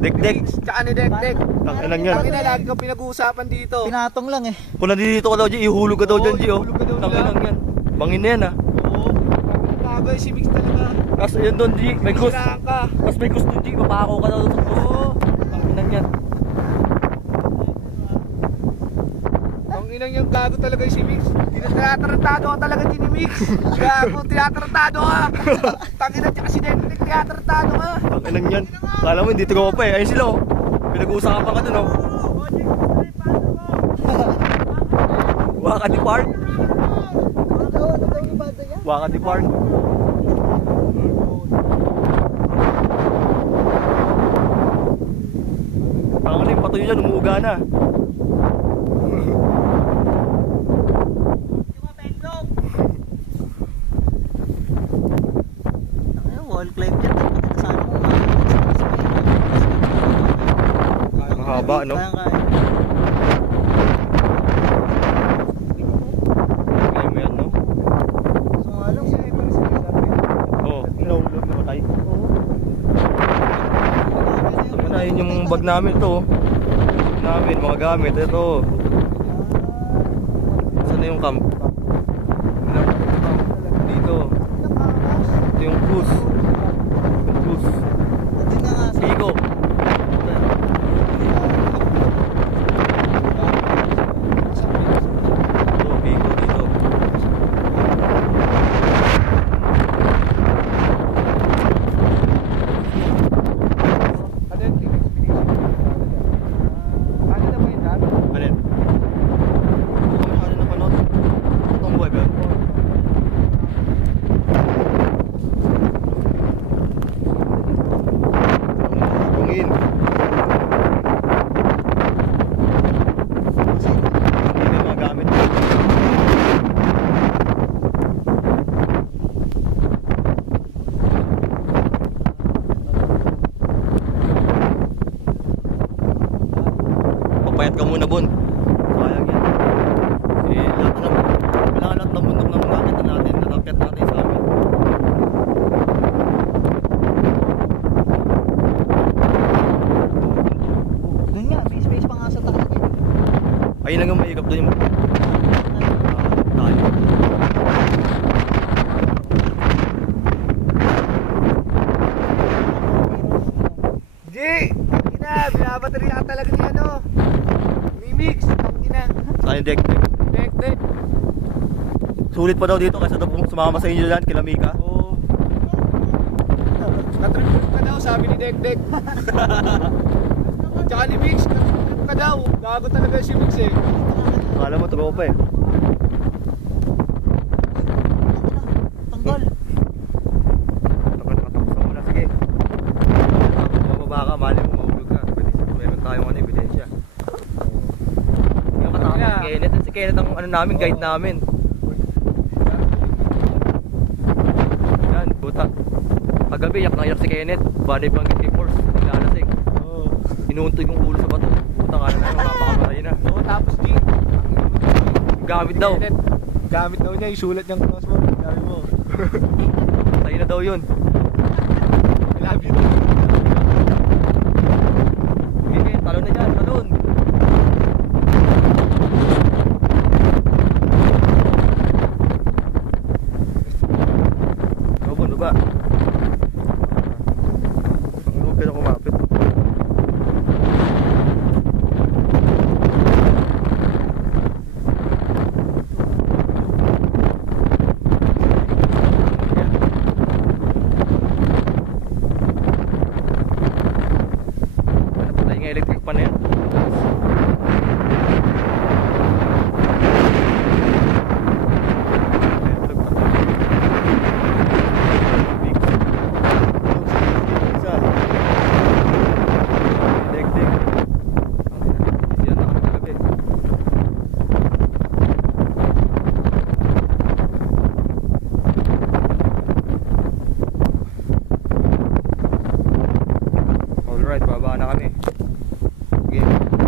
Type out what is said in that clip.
Dek-dek. Tsaka ni Dek-Dek. Tanginan yan. Ang ina, lagi kang pinag-uusapan dito. Pinatong lang eh. Kung nandito ka daw, G, ihulog ka daw dyan, G, ihulog ka daw Tanginan yan. Bangin na yan, ah. Oo. Bagay si Mix talaga. Tapos yun doon, G, may ka. Tapos may gusto, G, mapako ka daw ghost. Oo. Tanginan yan. Ang inang yung gago talaga si Mix. Tinatarantado ka talaga din ni Mix. Gago, tinatarantado ka. Tangina tsaka si Dek-Dek, tinatarantado ka. Tanginan yan. Kala mo, hindi tropa eh. Ayun sila, oh. Pinag-uusapan ka dun, oh. Waka di park. Waka di park. Tama na yung patuyo dyan, umuuga na. Ano, wall climb yan. Sana kung Ang haba, no? Kaya mo yan, no? So nga lang. Oo, oh, nahulog na matay. Tama na, yun yung bag namin to. oh. Namin, mga gamit. Ito. Saan yung camp? Dito. Ito yung cruise. Yung cruise. Hindi na nga. sa- Bigo. Ito, Bigo dito. Ano yung team expedition? Ano na ba yun, Dan? Ano yun? Hindi ko masyado napanood. Itong buhay ba yun? Na magamit. Papayat ka muna, Bon. Sayang yan. Eh, lahat na kailangan lahat ng bundok na nakakita natin, nakakit natin sa amin. Doon nga, may space pa nga sa taas. eh. Ayun lang ang mahigap doon yung ah, tayo. G! Ina, binabateri ka talaga ni ano. Ni Mix. Ang ina. Sayang deck. Dek-Dek. Sulit pa daw dito kasi daw sumama sa inyo dyan, kila Mika. Oo. Natrip ka daw, sabi ni Dek-Dek. Tsaka ni Mix, ka daw. Gago talaga si Mix eh. Akala mo tropa eh. Tanggal. Tapos nakatapos na muna, sige. Tapos mababa ka, mali mo mahulog ka. Pwede meron tayong ano, ebidensya. Yung katapos si Kenneth, si Kenneth ang ano namin, guide namin. Yan, puta. Kagabi, yak na yak si Kenneth. Banay banggit kay Force, nilalasing. Oo. Inuuntog yung ulo sa bato. Puta nga na, mapakamatay na. Oo, tapos G. Gamit daw. Gamit daw niya yung sulat niyang crossbow. Sabi mo. Tayo na daw yun. I love you. Talon na dyan, talon. Robon, baba. Ang pero kumapit. Electric pan na yan. Alright, baba na kami. Sige.